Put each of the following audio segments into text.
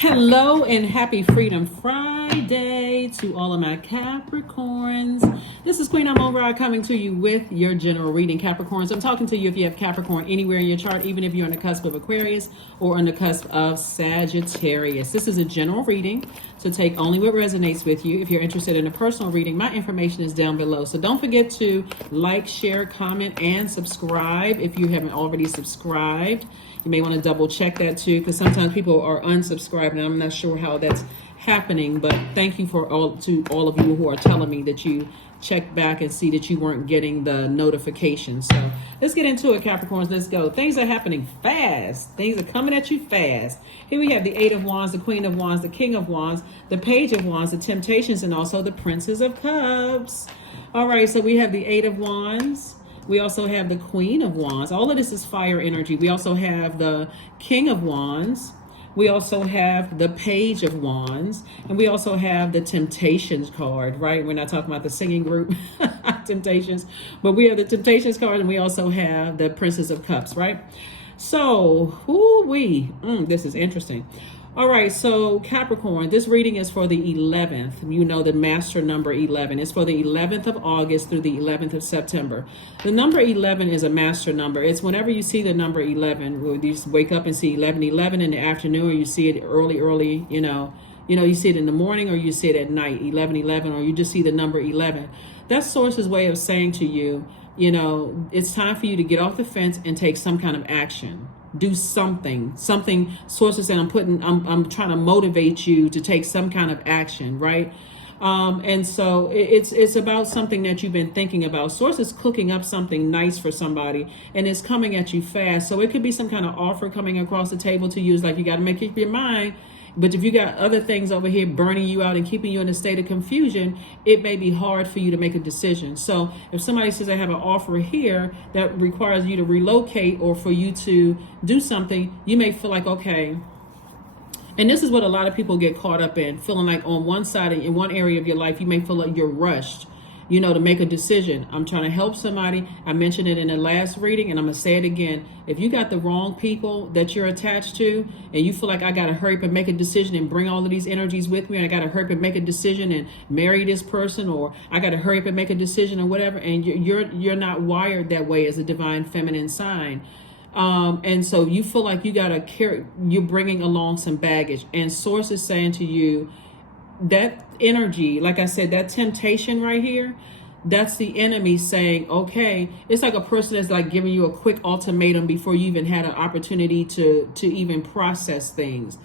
Hello and happy Freedom Friday to all of my Capricorns. This is Queen Amun Ra coming to you with your general reading, Capricorns. I'm talking to you if you have Capricorn anywhere in your chart, even if you're on the cusp of Aquarius or on the cusp of Sagittarius. This is a general reading, so take only what resonates with you. If you're interested in a personal reading, my information is down below. So don't forget to like, share, comment, and subscribe if you haven't already subscribed. You may want to double check that too, because sometimes people are unsubscribed and I'm not sure how that's happening. But thank you for all of you who are telling me that you checked back and see that you weren't getting the notifications. So let's get into it, Capricorns. Let's go. Things are happening fast. Things are coming at you fast. Here we have the Eight of Wands, the Queen of Wands, the King of Wands, the Page of Wands, the Temptations, and also the Princess of Cups. All right, so we have the Eight of Wands. We also have the Queen of Wands. All of this is fire energy. We also have the King of Wands. We also have the Page of Wands. And we also have the Temptations card, right? We're not talking about the singing group, Temptations. But we have the Temptations card and we also have the Princess of Cups, right? So, this is interesting. All right, so Capricorn, this reading is for the 11th. You know the master number 11. It's for the 11th of August through the 11th of September. The number 11 is a master number. It's whenever you see the number 11, where you just wake up and see 11:11 in the afternoon, or you see it early, you see it in the morning, or you see it at night, 11:11, or you just see the number 11. That's Source's way of saying to you, it's time for you to get off the fence and take some kind of action. Do something Sources that I'm trying to motivate you to take some kind of action, right? And so it's about something that you've been thinking about. Source is cooking up something nice for somebody and it's coming at you fast. So it could be some kind of offer coming across the table to you. It's like you got to make up your mind. But if you got other things over here burning you out and keeping you in a state of confusion, it may be hard for you to make a decision. So if somebody says I have an offer here that requires you to relocate or for you to do something, you may feel like, okay. And this is what a lot of people get caught up in, feeling like on one side, in one area of your life, you may feel like you're rushed, to make a decision. I'm trying to help somebody. I mentioned it in the last reading and I'm going to say it again. If you got the wrong people that you're attached to and you feel like I got to hurry up and make a decision and bring all of these energies with me, and I got to hurry up and make a decision and marry this person, or I got to hurry up and make a decision or whatever, and you're not wired that way as a divine feminine sign. And so you feel like you're bringing along some baggage, and Source is saying to you, that energy, like I said, that temptation right here, that's the enemy saying, okay, it's like a person that's like giving you a quick ultimatum before you even had an opportunity to even process things.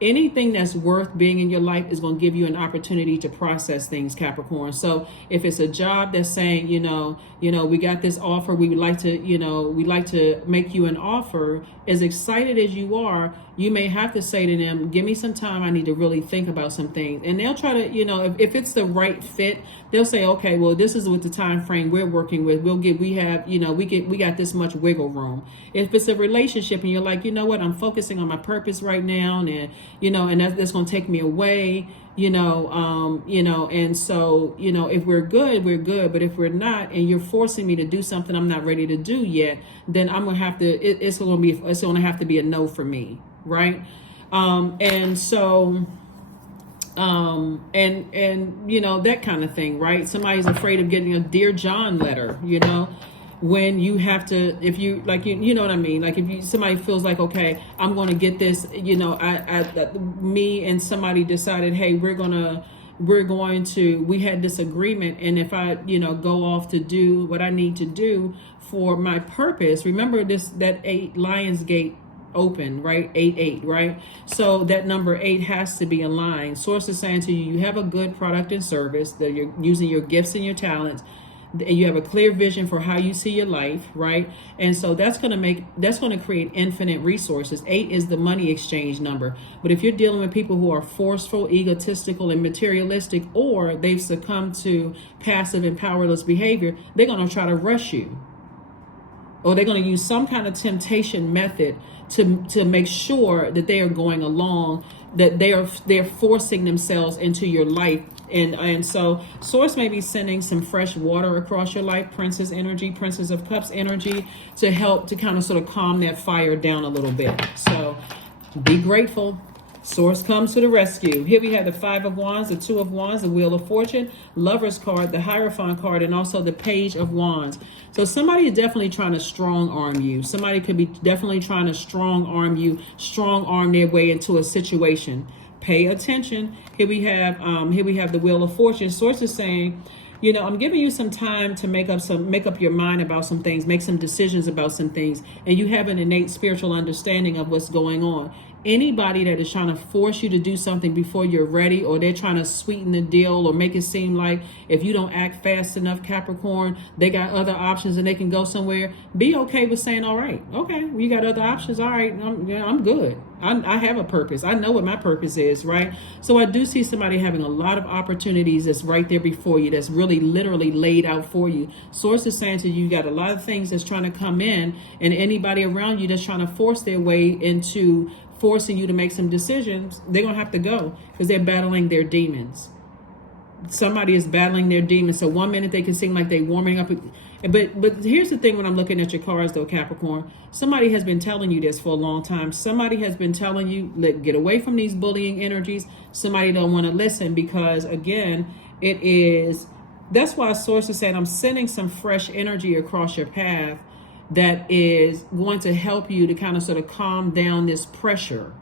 Anything that's worth being in your life is going to give you an opportunity to process things, Capricorn. So if it's a job that's saying, we got this offer, we'd like to make you an offer, as excited as you are, you may have to say to them, give me some time. I need to really think about some things. And they'll try to, if it's the right fit, they'll say, okay, well, this is with the time frame we're working with. We got this much wiggle room. If it's a relationship and you're like, you know what, I'm focusing on my purpose right now, and that's going to take me away, and so, if we're good, we're good. But if we're not, and you're forcing me to do something I'm not ready to do yet, then I'm going to have to, it's going to have to be a no for me. Right. And so, that kind of thing, right? Somebody's afraid of getting a Dear John letter, when you have to, if you like, you know what I mean? Like if somebody feels like, okay, I'm going to get this, me and somebody decided, hey, we had this agreement. And if I, go off to do what I need to do for my purpose, remember that 8 Lionsgate open, right? 8-8, right? So that number 8 has to be aligned. Source is saying to you, you have a good product and service, that you're using your gifts and your talents, and you have a clear vision for how you see your life, right? And so that's going to create infinite resources. 8 is the money exchange number. But if you're dealing with people who are forceful, egotistical, and materialistic, or they've succumbed to passive and powerless behavior, they're going to try to rush you. Or they're going to use some kind of temptation method to make sure that they are going along, that they're forcing themselves into your life. And so Source may be sending some fresh water across your life, Princess energy, Princess of Cups energy, to help to kind of sort of calm that fire down a little bit. So be grateful. Source comes to the rescue. Here we have the Five of Wands, the Two of Wands, the Wheel of Fortune, Lover's card, the Hierophant card, and also the Page of Wands. So somebody is definitely trying to strong arm you. Somebody could be definitely trying to strong arm you, strong arm their way into a situation. Pay attention. Here we have the Wheel of Fortune. Source is saying, you know, I'm giving you some time to make up your mind about some things, make some decisions about some things, and you have an innate spiritual understanding of what's going on. Anybody that is trying to force you to do something before you're ready, or they're trying to sweeten the deal or make it seem like if you don't act fast enough, Capricorn, they got other options and they can go somewhere. Be okay with saying, all right, okay, you got other options. All right, I'm good. I have a purpose. I know what my purpose is, right? So I do see somebody having a lot of opportunities that's right there before you, that's really literally laid out for you. Source is saying to you, you got a lot of things that's trying to come in, and anybody around you that's trying to force their way into forcing you to make some decisions, they're going to have to go because they're battling their demons. Somebody is battling their demons. So one minute they can seem like they're warming up. But here's the thing when I'm looking at your cards, though, Capricorn. Somebody has been telling you this for a long time. Somebody has been telling you, get away from these bullying energies. Somebody don't want to listen because, again, that's why Source is saying I'm sending some fresh energy across your path that is going to help you to kind of sort of calm down this pressure,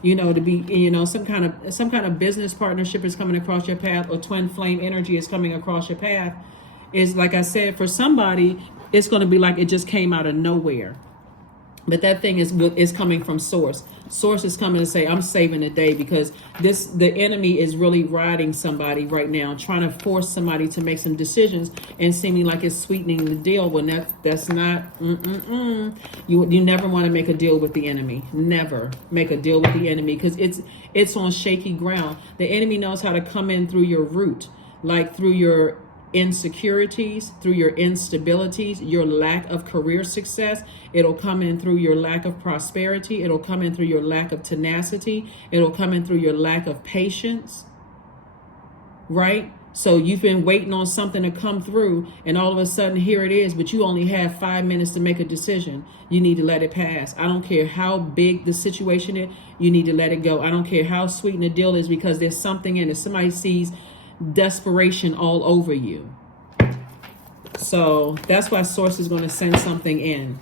you know, to be, you know, some kind of business partnership is coming across your path, or twin flame energy is coming across your path. Is, like I said, for somebody, it's going to be like it just came out of nowhere. But that thing is coming from Source. Source is coming to say, I'm saving the day, because the enemy is really riding somebody right now, trying to force somebody to make some decisions and seeming like it's sweetening the deal when that's not. You never want to make a deal with the enemy. Never make a deal with the enemy, because it's on shaky ground. The enemy knows how to come in through your root, like through your insecurities, through your instabilities, your lack of career success. It'll come in through your lack of prosperity. It'll come in through your lack of tenacity. It'll come in through your lack of patience, right? So you've been waiting on something to come through, and all of a sudden here it is, but you only have 5 minutes to make a decision. You need to let it pass. I don't care how big the situation is, you need to let it go. I don't care how sweet the deal is, because there's something in it. Somebody sees desperation all over you. So that's why Source is going to send something in.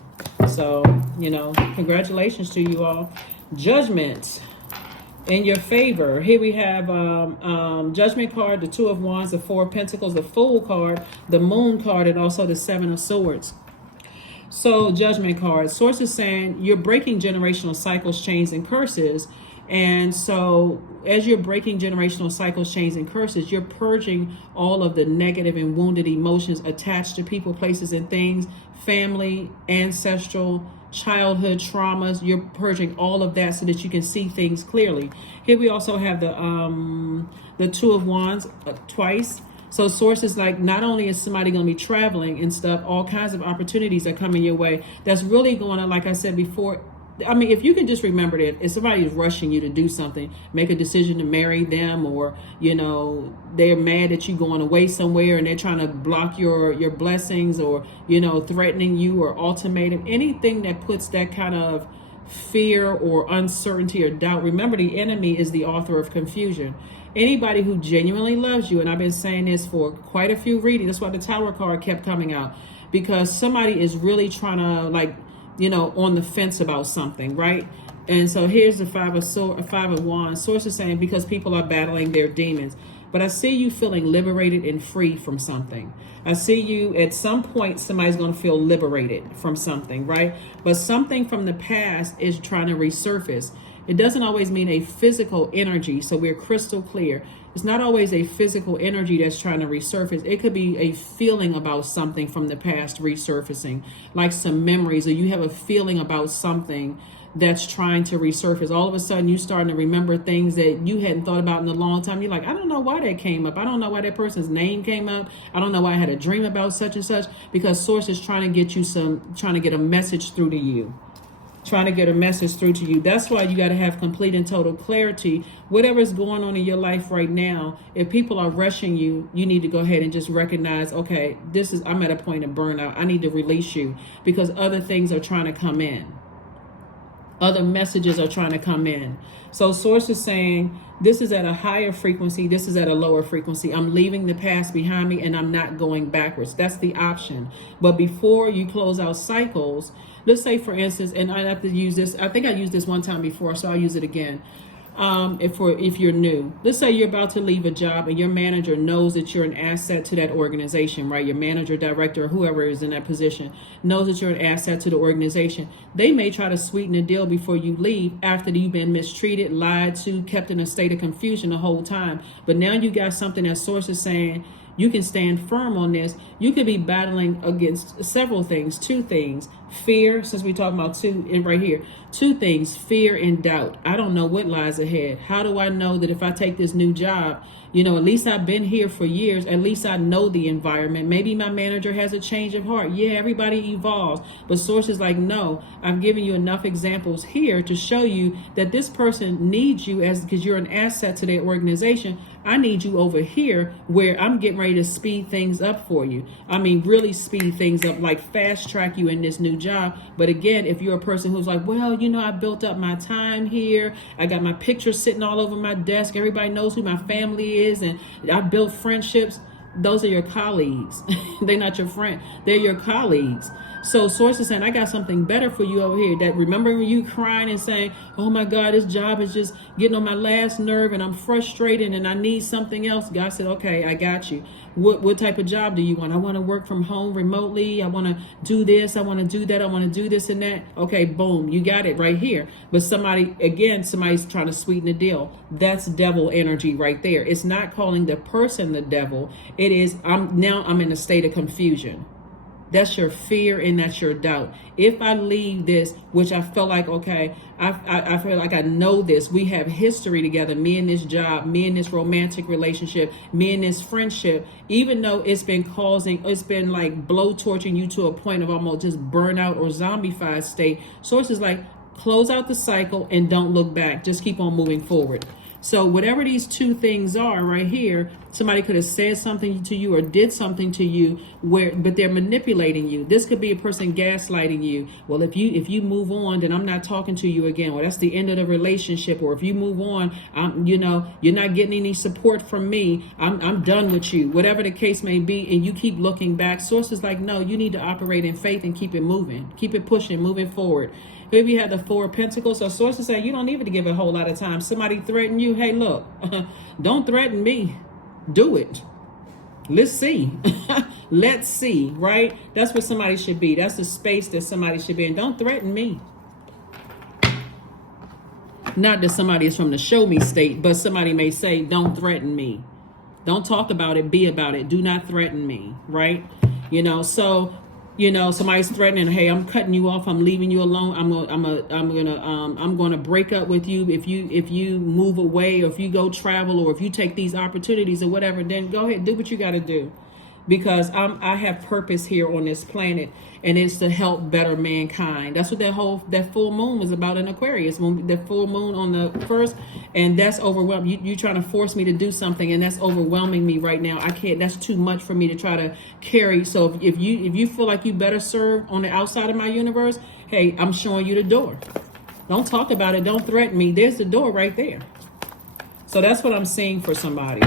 So, you know, congratulations to you all. Judgment in your favor. Here we have Judgment card, the Two of Wands, the Four of Pentacles, the Fool card, the Moon card, and also the Seven of Swords. So Judgment card. Source is saying you're breaking generational cycles, chains, and curses. And so as you're breaking generational cycles, chains, and curses, you're purging all of the negative and wounded emotions attached to people, places, and things, family, ancestral, childhood traumas. You're purging all of that so that you can see things clearly. Here we also have the Two of Wands twice. So Source is like, not only is somebody going to be traveling and stuff, all kinds of opportunities are coming your way. That's really going to, like I said before, I mean, if you can just remember that if somebody is rushing you to do something, make a decision to marry them, or, you know, they're mad at you going away somewhere and they're trying to block your blessings, or, you know, threatening you, or ultimatum, anything that puts that kind of fear or uncertainty or doubt. Remember, the enemy is the author of confusion. Anybody who genuinely loves you, and I've been saying this for quite a few readings, that's why the Tower card kept coming out, because somebody is really trying to, like, you know, on the fence about something, right? And so here's the Five of Wands. Source is saying because people are battling their demons. But I see you feeling liberated and free from something. I see you at some point, somebody's going to feel liberated from something, right? But something from the past is trying to resurface. It doesn't always mean a physical energy, so we're crystal clear. It's not always a physical energy that's trying to resurface. It could be a feeling about something from the past resurfacing, like some memories, or you have a feeling about something that's trying to resurface. All of a sudden, you're starting to remember things that you hadn't thought about in a long time. You're like, I don't know why that came up. I don't know why that person's name came up. I don't know why I had a dream about such and such, because Source is trying to get you trying to get a message through to you. Trying to get a message through to you. That's why you got to have complete and total clarity. Whatever's going on in your life right now, if people are rushing you, you need to go ahead and just recognize, okay, I'm at a point of burnout. I need to release you because other things are trying to come in. Other messages are trying to come in. So source is saying, this is at a higher frequency, this is at a lower frequency. I'm leaving the past behind me and I'm not going backwards. That's the option. But before you close out cycles, let's say for instance, and I have to use this, I think I used this one time before, so I'll use it again. If you're new, let's say you're about to leave a job and your manager knows that you're an asset to that organization, right? Your manager, director, whoever is in that position knows that you're an asset to the organization. They may try to sweeten the deal before you leave after you've been mistreated, lied to, kept in a state of confusion the whole time. But now you got something that source is saying, you can stand firm on this. You could be battling against several things, two things. Fear, since we're talking about two and right here, two things, fear and doubt. I don't know what lies ahead. How do I know that if I take this new job, at least I've been here for years. At least I know the environment. Maybe my manager has a change of heart. Yeah, everybody evolves. But source is like, no, I've given you enough examples here to show you that this person needs you because you're an asset to their organization. I need you over here where I'm getting ready to speed things up for you. I mean, really speed things up, like fast track you in this new job. But again, if you're a person who's like, well, I built up my time here. I got my pictures sitting all over my desk. Everybody knows who my family is. And I built friendships. Those are your colleagues. They're not your friend. They're your colleagues. So source is saying, I got something better for you over here. That remember when you crying and saying, oh my God, this job is just getting on my last nerve and I'm frustrated and I need something else. God said, okay, I got you. What type of job do you want? I want to work from home remotely. I want to do this. I want to do that. I want to do this and that. Okay, boom, you got it right here. But somebody's trying to sweeten the deal. That's devil energy right there. It's not calling the person the devil. It is, I'm in a state of confusion. That's your fear and that's your doubt. If I leave this, which I felt like, okay, I feel like I know this. We have history together, me and this job, me and this romantic relationship, me and this friendship, even though it's been like blow torching you to a point of almost just burnout or zombified state. Sources like, close out the cycle and don't look back. Just keep on moving forward. So whatever these two things are right here, somebody could have said something to you or did something to you but they're manipulating you. This could be a person gaslighting you. Well, if you move on, then I'm not talking to you again. Or that's the end of the relationship. Or if you move on, you're not getting any support from me. I'm done with you. Whatever the case may be, and you keep looking back. Sources like, no, you need to operate in faith and keep it moving. Keep it pushing, moving forward. Maybe you have the Four of Pentacles. So sources say you don't need to give a whole lot of time. Somebody threaten you. Hey, look, don't threaten me. Do it. Let's see. Let's see, right? That's where somebody should be. That's the space that somebody should be in. Don't threaten me. Not that somebody is from the show me state, but somebody may say, don't threaten me. Don't talk about it. Be about it. Do not threaten me, right? Somebody's threatening, hey, I'm cutting you off. I'm leaving you alone. I'm gonna break up with you if you move away, or if you go travel, or if you take these opportunities or whatever. Then go ahead, do what you got to do, because I have purpose here on this planet, and it's to help better mankind. That's what that full moon was about in Aquarius. When the full moon on the 1st, and that's overwhelming. You trying to force me to do something, and that's overwhelming me right now. I can't. That's too much for me to try to carry. So if you feel like you better serve on the outside of my universe, hey, I'm showing you the door. Don't talk about it. Don't threaten me. There's the door right there. So that's what I'm seeing for somebody.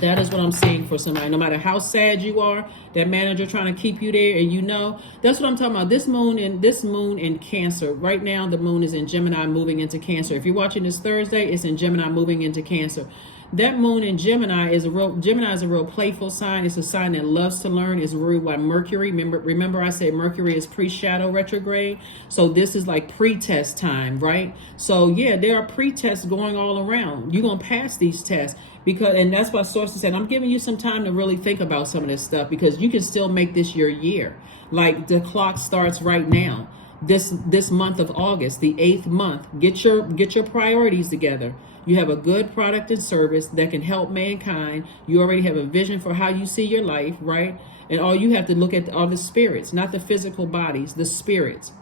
That is what I'm seeing for somebody. No matter how sad you are, that manager trying to keep you there, and that's what I'm talking about. This moon in Cancer. Right now, the moon is in Gemini, moving into Cancer. If you're watching this Thursday, it's in Gemini, moving into Cancer. That moon in Gemini is a real playful sign. It's a sign that loves to learn. It's ruled by Mercury. Remember I said Mercury is pre-shadow retrograde. So this is like pre-test time, right? So yeah, there are pre-tests going all around. You're going to pass these tests. And that's why sources said, I'm giving you some time to really think about some of this stuff, because you can still make this your year. Like the clock starts right now. This month of August, the 8th month, get your priorities together. You have a good product and service that can help mankind. You already have a vision for how you see your life, right? And all you have to look at are the spirits, not the physical bodies, the spirits.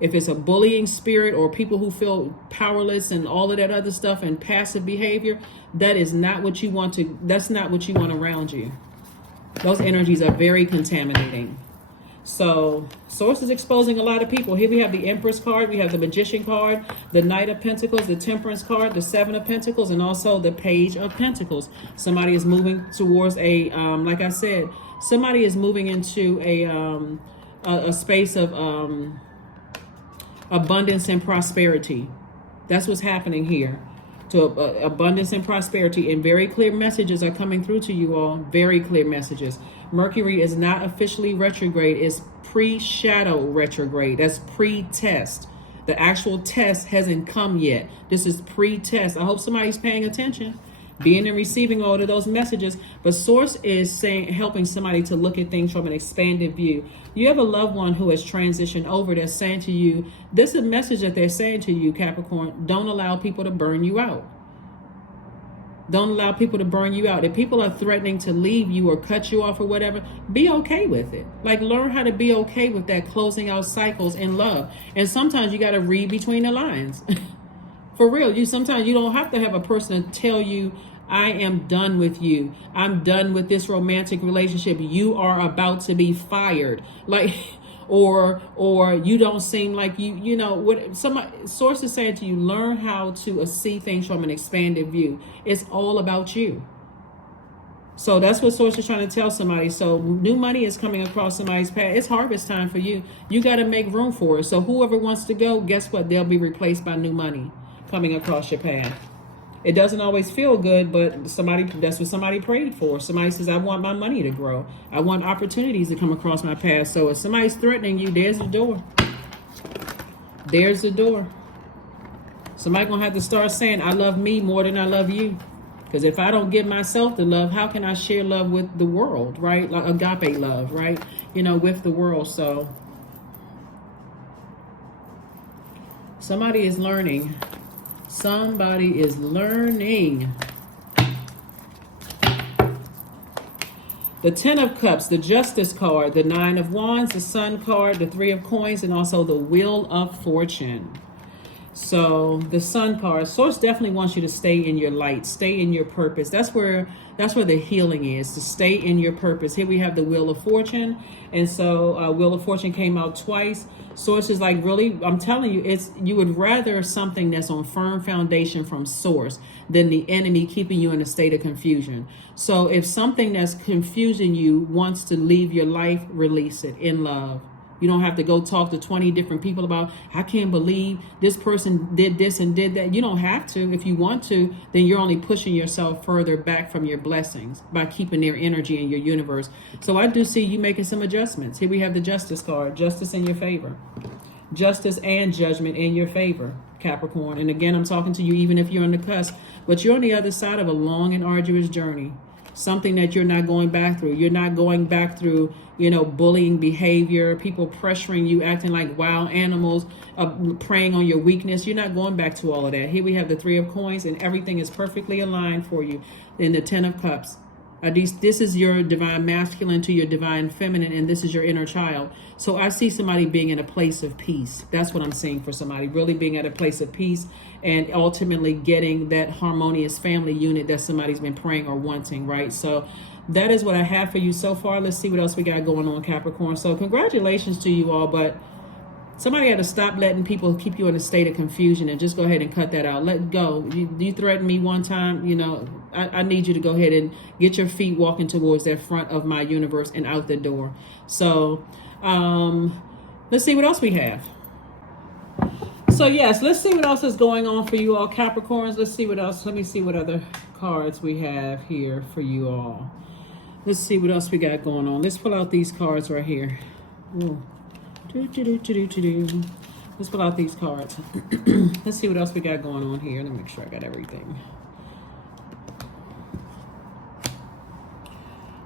If it's a bullying spirit or people who feel powerless and all of that other stuff and passive behavior, that's not what you want around you. Those energies are very contaminating. So Source is exposing a lot of people. Here we have the Empress card, we have the Magician card, the Knight of Pentacles, the Temperance card, the Seven of Pentacles, and also the Page of Pentacles. Somebody is moving towards a, like I said, somebody is moving into a space of abundance and prosperity. That's what's happening here. To abundance and prosperity, and very clear messages are coming through to you all. Very clear messages. Mercury is not officially retrograde. It's pre-shadow retrograde. That's pre-test. The actual test hasn't come yet. This is pre-test. I hope somebody's paying attention, being and receiving all of those messages. But Source is saying, helping somebody to look at things from an expanded view. You have a loved one who has transitioned over that's saying to you, this is a message that they're saying to you, Capricorn, don't allow people to burn you out. Don't allow people to burn you out. If people are threatening to leave you or cut you off or whatever, be okay with it. Like, learn how to be okay with that, closing out cycles in love. And sometimes you got to read between the lines. For real, sometimes you don't have to have a person to tell you, I am done with you. I'm done with this romantic relationship. You are about to be fired. Like, or you don't seem like you know what somebody Source is saying to you. Learn how to see things from an expanded view. It's all about you. So that's what Source is trying to tell somebody. So new money is coming across somebody's path. It's harvest time for you. You got to make room for it. So whoever wants to go, guess what? They'll be replaced by new money coming across your path. It doesn't always feel good, but that's what somebody prayed for. Somebody says, I want my money to grow. I want opportunities to come across my path. So if somebody's threatening you, there's the door. There's the door. Somebody going to have to start saying, I love me more than I love you. Because if I don't give myself the love, how can I share love with the world, right? Like agape love, right? You know, with the world. So somebody is learning. Somebody is learning. The Ten of Cups, the Justice card, the Nine of Wands, the Sun card, the Three of Coins, and also the Wheel of Fortune. So the Sun card, Source definitely wants you to stay in your light, stay in your purpose. That's where the healing is, to stay in your purpose. Here we have the Wheel of Fortune, and so Wheel of Fortune came out twice. Source is like, really, I'm telling you, you would rather something that's on firm foundation from Source than the enemy keeping you in a state of confusion. So if something that's confusing you wants to leave your life, release it in love. You don't have to go talk to 20 different people about, I can't believe this person did this and did that. You don't have to. If you want to, then you're only pushing yourself further back from your blessings by keeping their energy in your universe. So I do see you making some adjustments. Here we have the Justice card, justice in your favor. Justice and judgment in your favor, Capricorn. And again, I'm talking to you even if you're on the cusp, but you're on the other side of a long and arduous journey. Something that you're not going back through. You're not going back through, bullying behavior, people pressuring you, acting like wild animals, preying on your weakness. You're not going back to all of that. Here we have the Three of Coins, and everything is perfectly aligned for you. In the Ten of Cups. This is your divine masculine to your divine feminine, and this is your inner child. So I see somebody being in a place of peace. That's what I'm seeing for somebody, really being at a place of peace and ultimately getting that harmonious family unit that somebody's been praying or wanting, right? So that is what I have for you so far. Let's see what else we got going on, Capricorn. So congratulations to you all, but somebody had to stop letting people keep you in a state of confusion and just go ahead and cut that out. Let go. You threatened me one time, I need you to go ahead and get your feet walking towards that front of my universe and out the door. So let's see what else we have. So yes, let's see what else is going on for you all, Capricorns. Let's see what else. Let me see what other cards we have here for you all. Let's see what else we got going on. Let's pull out these cards right here. Ooh. Let's pull out these cards. Let's see what else we got going on here. Let me make sure I got everything.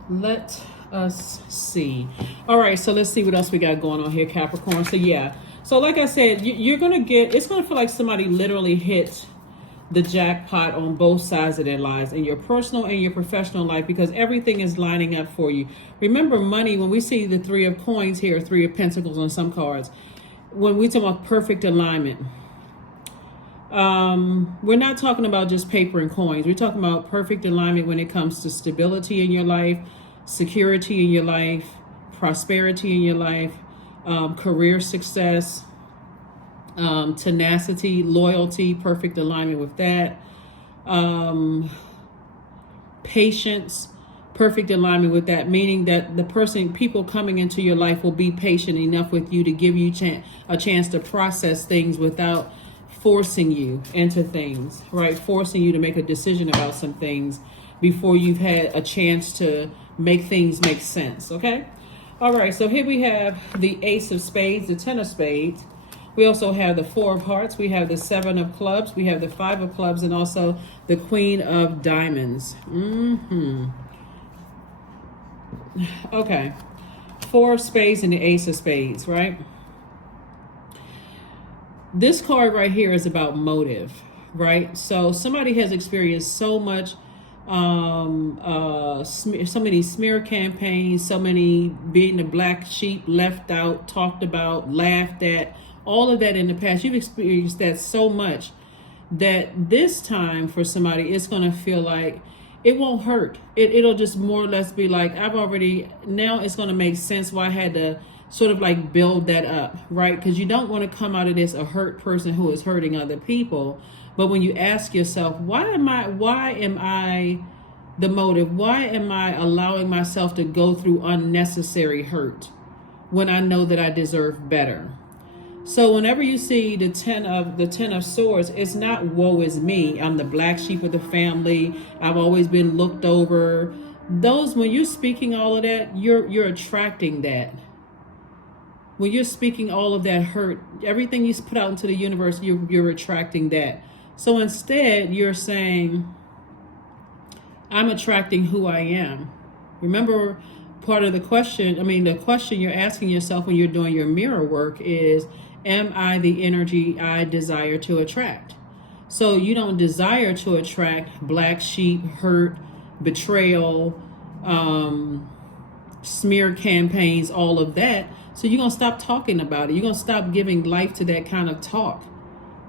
Let us see. All right, so let's see what else we got going on here, Capricorn. So yeah, so like I said, you're gonna it's gonna feel like somebody literally hit the jackpot on both sides of their lives, in your personal and your professional life, because everything is lining up for you. Remember, money, when we see the Three of Coins here, Three of Pentacles on some cards, when we talk about perfect alignment, we're not talking about just paper and coins. We're talking about perfect alignment when it comes to stability in your life, security in your life, prosperity in your life, career success, tenacity, loyalty, perfect alignment with that. Patience, perfect alignment with that, meaning that people coming into your life will be patient enough with you to give you a chance to process things without forcing you into things, right? Forcing you to make a decision about some things before you've had a chance to make things make sense, okay? All right, so here we have the Ace of Spades, the Ten of Spades. We also have the Four of Hearts. We have the Seven of Clubs. We have the Five of Clubs, and also the Queen of Diamonds. Okay. Four of Spades and the Ace of Spades, right? This card right here is about motive, right? So somebody has experienced so much, so many smear campaigns, so many being the black sheep, left out, talked about, laughed at, all of that in the past. You've experienced that so much that this time for somebody, it's going to feel like it won't hurt. It'll just more or less be like, now it's going to make sense why I had to sort of like build that up, right? Because you don't want to come out of this a hurt person who is hurting other people. But when you ask yourself, why am I the motive? Why am I allowing myself to go through unnecessary hurt when I know that I deserve better? So whenever you see the ten of Swords, it's not woe is me. I'm the black sheep of the family. I've always been looked over. When you're speaking all of that, you're attracting that. When you're speaking all of that hurt, everything you put out into the universe, you're attracting that. So instead, you're saying, I'm attracting who I am. Remember, part of the question you're asking yourself when you're doing your mirror work is, am I the energy I desire to attract? So you don't desire to attract black sheep, hurt, betrayal, smear campaigns, all of that. So you're going to stop talking about it. You're going to stop giving life to that kind of talk,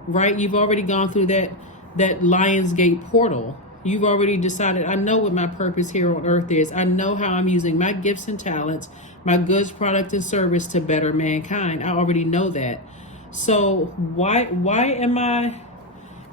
right? You've already gone through that Lionsgate portal. You've already decided, I know what my purpose here on earth is. I know how I'm using my gifts and talents, my goods, product, and service to better mankind. I already know that. So why am I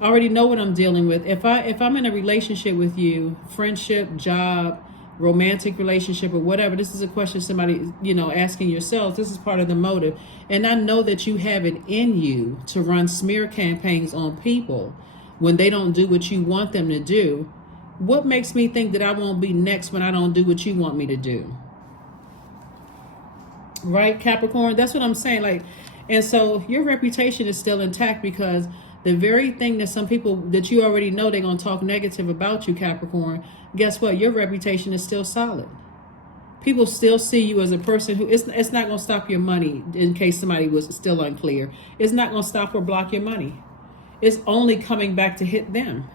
already know what I'm dealing with? If I'm in a relationship with you, friendship, job, romantic relationship, or whatever, this is a question somebody, asking yourself. This is part of the motive. And I know that you have it in you to run smear campaigns on people when they don't do what you want them to do. What makes me think that I won't be next when I don't do what you want me to do? Right, Capricorn? That's what I'm saying. And so your reputation is still intact, because the very thing that some people that you already know they're going to talk negative about you, Capricorn, guess what? Your reputation is still solid. People still see you as a person who, it's not going to stop your money, in case somebody was still unclear. It's not going to stop or block your money. It's only coming back to hit them.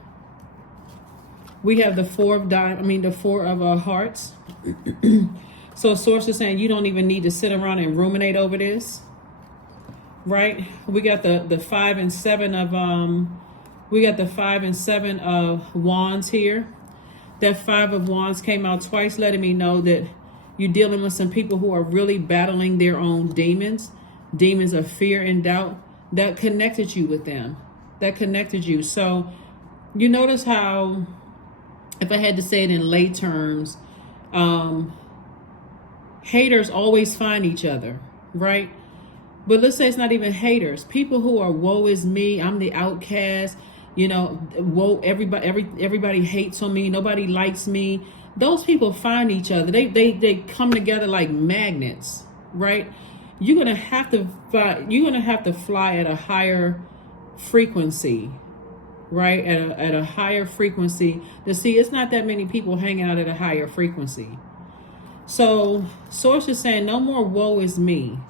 We have the Four of Hearts. So source is saying you don't even need to sit around and ruminate over this, right? We got the 5 and 7 of Wands here. That 5 of Wands came out twice, letting me know that you're dealing with some people who are really battling their own demons of fear and doubt that connected you with them. So you notice how, if I had to say it in lay terms, haters always find each other, right? But let's say it's not even haters. People who are woe is me, I'm the outcast, woe, everybody hates on me, nobody likes me. Those people find each other. They come together like magnets, right? You're gonna have to fly at a higher frequency, right? At a higher frequency to see it's not that many people hanging out at a higher frequency. So source is saying no more woe is me.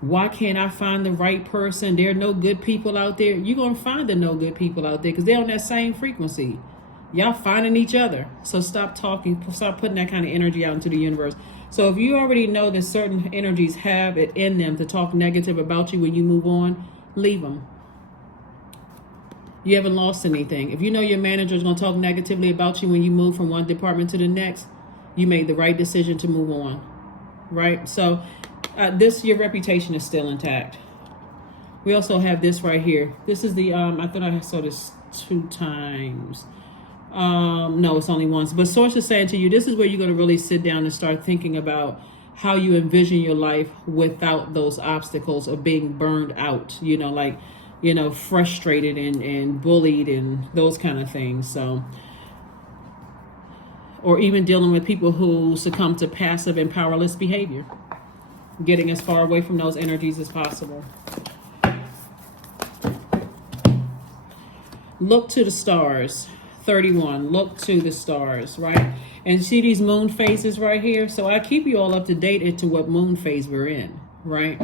Why can't I find the right person? There are no good people out there. You're going to find the no good people out there because they're on that same frequency. Y'all finding each other. So stop putting that kind of energy out into the universe. So if you already know that certain energies have it in them to talk negative about you when you move on, leave them. You haven't lost anything. If you know your manager is going to talk negatively about you when you move from one department to the next, you made the right decision to move on. right? So your reputation is still intact. We also have this right here. This is the, I thought I saw this 2 times. No, it's only once. But source is saying to you, this is where you're going to really sit down and start thinking about how you envision your life without those obstacles of being burned out, frustrated and bullied and those kind of things. So, or even dealing with people who succumb to passive and powerless behavior, getting as far away from those energies as possible. Look to the stars. 31. Look to the stars, right? And see these moon phases right here? So I keep you all up to date as to what moon phase we're in, right?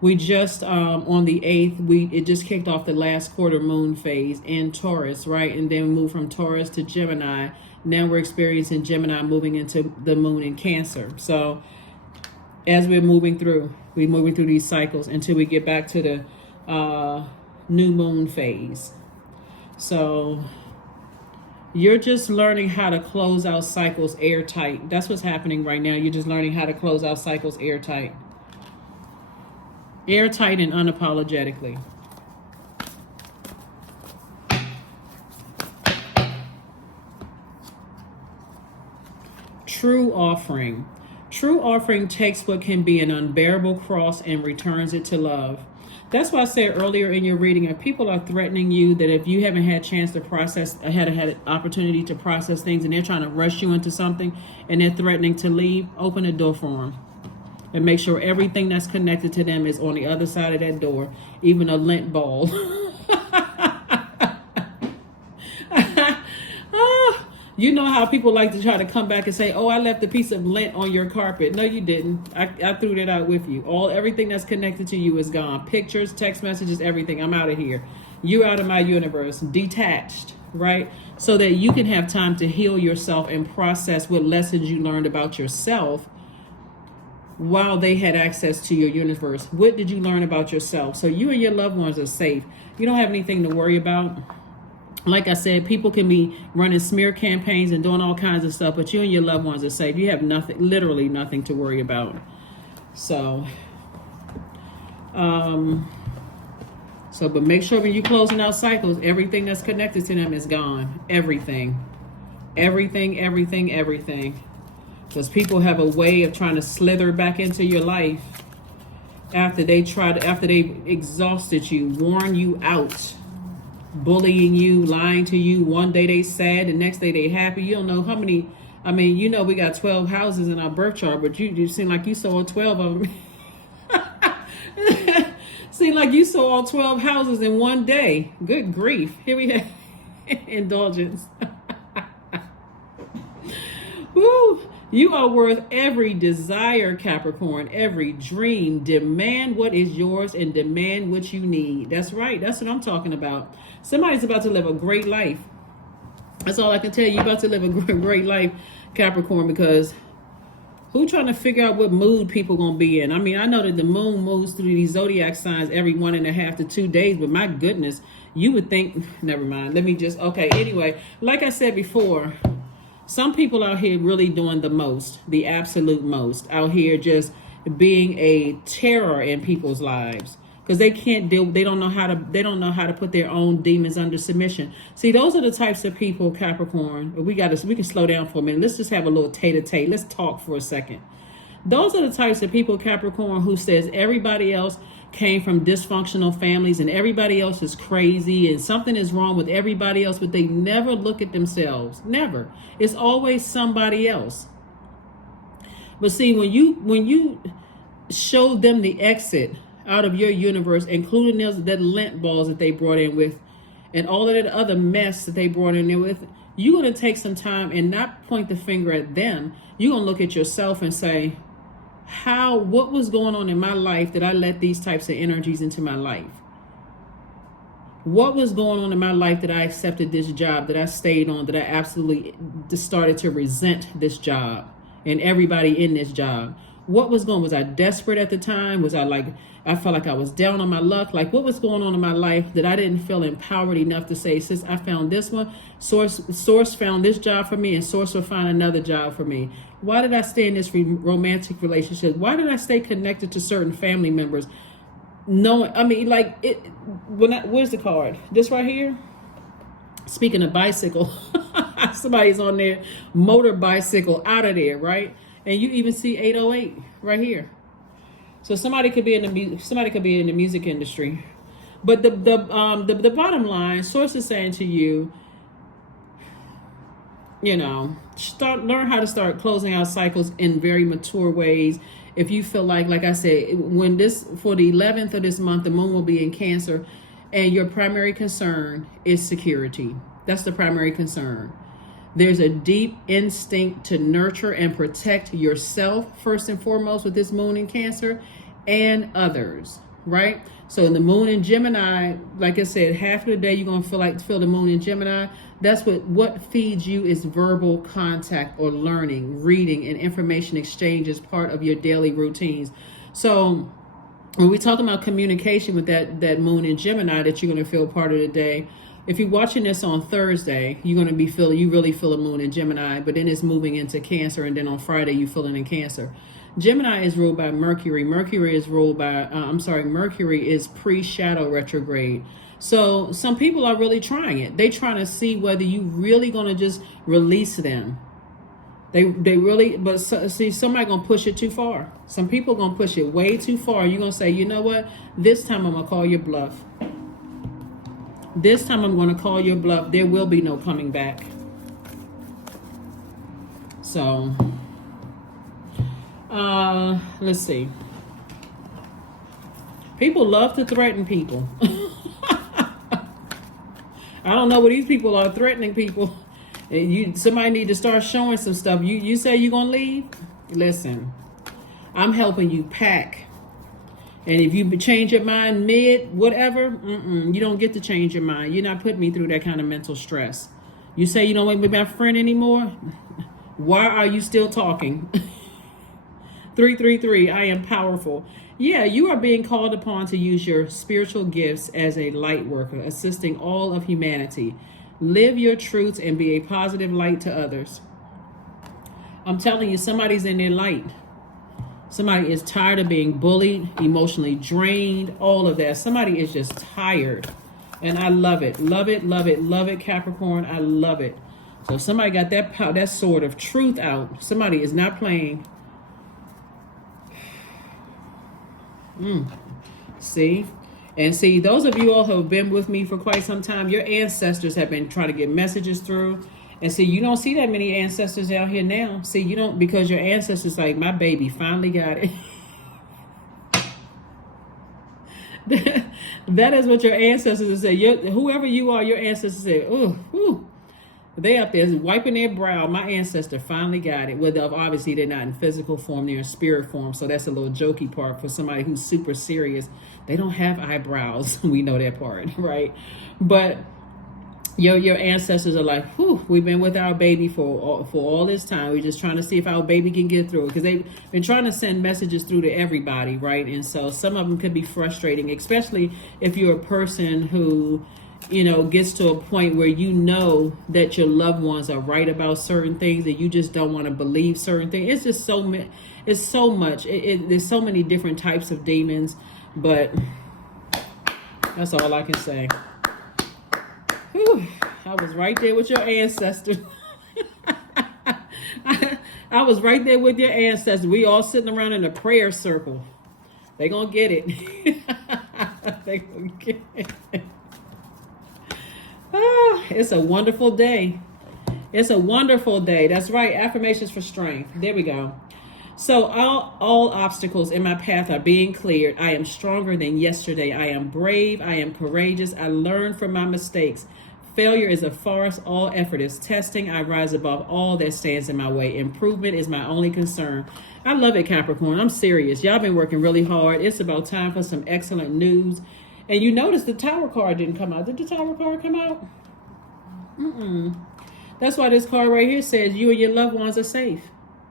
We just, on the 8th, it just kicked off the last quarter moon phase in Taurus, right? And then we moved from Taurus to Gemini. Now we're experiencing Gemini moving into the moon in Cancer. So as we're moving through these cycles until we get back to the new moon phase. So you're just learning how to close out cycles airtight. That's what's happening right now. You're just learning how to close out cycles airtight. Airtight and unapologetically. True offering. True offering takes what can be an unbearable cross and returns it to love. That's why I said earlier in your reading, if people are threatening you, that if you haven't had a chance to process, had an opportunity to process things, and they're trying to rush you into something, and they're threatening to leave, open the door for them. And make sure everything that's connected to them is on the other side of that door, even a lint ball. You know how people like to try to come back and say, oh, I left a piece of lint on your carpet. No, you didn't. I threw that out with you. Everything that's connected to you is gone. Pictures, text messages, everything. I'm out of here. You're out of my universe. Detached, right? So that you can have time to heal yourself and process what lessons you learned about yourself while they had access to your universe. What did you learn about yourself? So you and your loved ones are safe. You don't have anything to worry about. Like I said, people can be running smear campaigns and doing all kinds of stuff, but you and your loved ones are safe. You have nothing, literally nothing to worry about. So, but make sure when you're closing out cycles, everything that's connected to them is gone. Everything. Because people have a way of trying to slither back into your life after they exhausted you, worn you out, bullying you, lying to you. One day they sad, the next day they happy. You don't know how many. I mean, we got 12 houses in our birth chart, but you seem like you saw all 12 of them. Seem like you saw all 12 houses in one day. Good grief. Here we have indulgence. Woo. You are worth every desire, Capricorn, every dream. Demand what is yours and demand what you need. That's right. That's what I'm talking about. Somebody's about to live a great life. That's all I can tell you. You're about to live a great life, Capricorn, because who trying to figure out what mood people going to be in? I mean, I know that the moon moves through these Zodiac signs every 1.5 to 2 days, but my goodness, you would think, never mind. Anyway, like I said before, some people out here really doing the most, the absolute most, out here just being a terror in people's lives because they don't know how to put their own demons under submission. See, those are the types of people, Capricorn. We can slow down for a minute. Let's just have a little tete-a-tete. Let's talk for a second. Those are the types of people, Capricorn, who says everybody else came from dysfunctional families and everybody else is crazy and something is wrong with everybody else, but they never look at themselves. Never. It's always somebody else. But see, when you show them the exit out of your universe, including that lint balls that they brought in with and all of that other mess that they brought in there with, you're going to take some time and not point the finger at them. You're going to look at yourself and say, what was going on in my life that I let these types of energies into my life? What was going on in my life that I accepted this job, that I stayed on, that I absolutely started to resent this job and everybody in this job? What was going on? Was I desperate at the time? Was I like I felt like I was down on my luck. Like, what was going on in my life that I didn't feel empowered enough to say, sis, I found this one. Source found this job for me, and Source will find another job for me. Why did I stay in this romantic relationship? Why did I stay connected to certain family members? No, I mean, like, where's the card? This right here? Speaking of bicycle, somebody's on their motor bicycle out of there, right? And you even see 808 right here. So somebody could be in the music industry. But the bottom line, Source is saying to you, you know, learn how to start closing out cycles in very mature ways. If you feel like I said, for the 11th of this month, the moon will be in Cancer, and your primary concern is security. That's the primary concern. There's a deep instinct to nurture and protect yourself, first and foremost, with this moon in Cancer, and others, right? So in the moon in Gemini, like I said, half of the day you're going to feel the moon in Gemini. That's what feeds you is verbal contact or learning, reading, and information exchange as part of your daily routines. So when we talk about communication with that moon in Gemini that you're going to feel part of the day, if you're watching this on Thursday, you really feel a moon in Gemini, but then it's moving into Cancer, and then on Friday you feel it in Cancer. Gemini is ruled by Mercury. Mercury is pre-shadow retrograde. So some people are really trying it. They trying to see whether you really going to just release them. They really, but see, somebody going to push it too far. Some people going to push it way too far. You're going to say, you know what? This time I'm going to call your bluff. This time I'm going to call your bluff. There will be no coming back. So, let's see. People love to threaten people. I don't know what these people are threatening people. Somebody need to start showing some stuff. You say you're going to leave? Listen, I'm helping you pack. And if you change your mind mid whatever, you don't get to change your mind. You're not putting me through that kind of mental stress. You say you don't want to be my friend anymore? Why are you still talking? 333, I am powerful. Yeah, you are being called upon to use your spiritual gifts as a light worker, assisting all of humanity. Live your truths and be a positive light to others. I'm telling you, somebody's in their light. Somebody is tired of being bullied, emotionally drained, all of that. Somebody is just tired. And I love it. Love it, love it, love it, Capricorn. I love it. So somebody got that sword of truth out. Somebody is not playing. See? And see, those of you all who have been with me for quite some time, your ancestors have been trying to get messages through. And see, you don't see that many ancestors out here now. See, you don't, because your ancestors like, my baby finally got it. That is what your ancestors say. Whoever you are, your ancestors say, ooh. They up there wiping their brow. My ancestor finally got it. Well, obviously they're not in physical form, they're in spirit form. So that's a little jokey part for somebody who's super serious. They don't have eyebrows. We know that part, right? But your ancestors are like, whew, we've been with our baby for all this time. We're just trying to see if our baby can get through it, because they've been trying to send messages through to everybody, right? And so some of them could be frustrating, especially if you're a person who, you know, gets to a point where you know that your loved ones are right about certain things and you just don't want to believe certain things. It's just so much. There's so many different types of demons, but that's all I can say. Whew, I was right there with your ancestors. I was right there with your ancestors. We all sitting around in a prayer circle. They gonna get it. They gonna get it. It's a wonderful day. It's a wonderful day. That's right. Affirmations for strength. There we go. So all obstacles in my path are being cleared. I am stronger than yesterday. I am brave. I am courageous. I learn from my mistakes. Failure is a farce. All effort is testing. I rise above all that stands in my way. Improvement is my only concern. I love it, Capricorn. I'm serious. Y'all been working really hard. It's about time for some excellent news. And you notice the Tower card didn't come out. Did the Tower card come out? That's why this card right here says you and your loved ones are safe.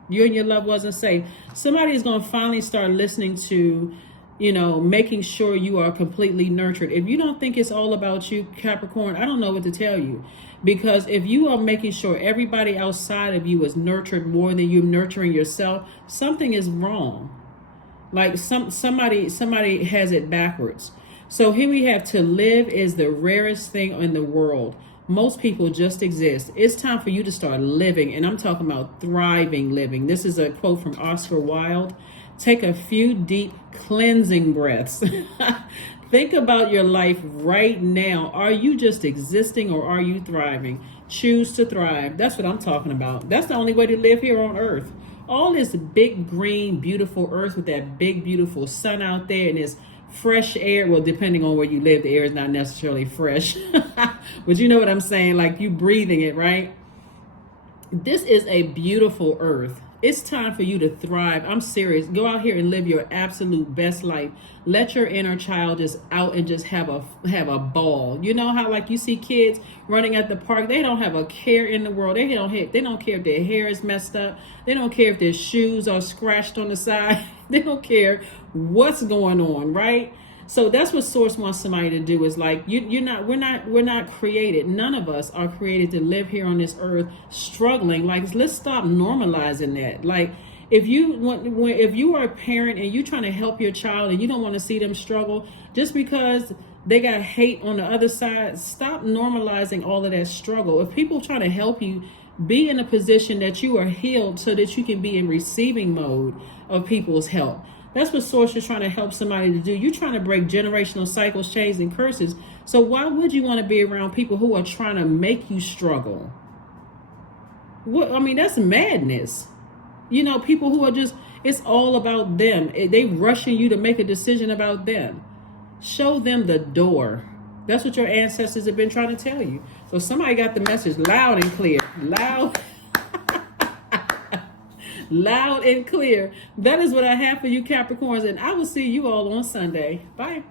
You and your loved ones are safe. Somebody is going to finally start listening to, making sure you are completely nurtured. If you don't think it's all about you, Capricorn, I don't know what to tell you. Because if you are making sure everybody outside of you is nurtured more than you nurturing yourself, something is wrong. Like somebody has it backwards. So here we have, to live is the rarest thing in the world. Most people just exist. It's time for you to start living. And I'm talking about thriving living. This is a quote from Oscar Wilde. Take a few deep cleansing breaths. Think about your life right now. Are you just existing or are you thriving? Choose to thrive. That's what I'm talking about. That's the only way to live here on earth. All this big, green, beautiful earth with that big, beautiful sun out there and this fresh air. Well, depending on where you live, the air is not necessarily fresh. But you know what I'm saying? Like, you breathing it, right? This is a beautiful earth. It's time for you to thrive. I'm serious. Go out here and live your absolute best life. Let your inner child just out and just have a ball. You know how, like, you see kids running at the park, they don't have a care in the world. They don't care if their hair is messed up. They don't care if their shoes are scratched on the side. They don't care what's going on, right? So that's what Source wants somebody to do, is like, we're not created. None of us are created to live here on this earth struggling. Like, let's stop normalizing that. Like, if you are a parent and you're trying to help your child and you don't want to see them struggle just because they got hate on the other side, stop normalizing all of that struggle. If people trying to help you, be in a position that you are healed so that you can be in receiving mode of people's help. That's what Source is trying to help somebody to do. You're trying to break generational cycles, chains, and curses. So why would you want to be around people who are trying to make you struggle? That's madness. People who are just, it's all about them. They rushing you to make a decision about them. Show them the door. That's what your ancestors have been trying to tell you. So somebody got the message loud and clear. Loud and clear. That is what I have for you, Capricorns, and I will see you all on Sunday. Bye.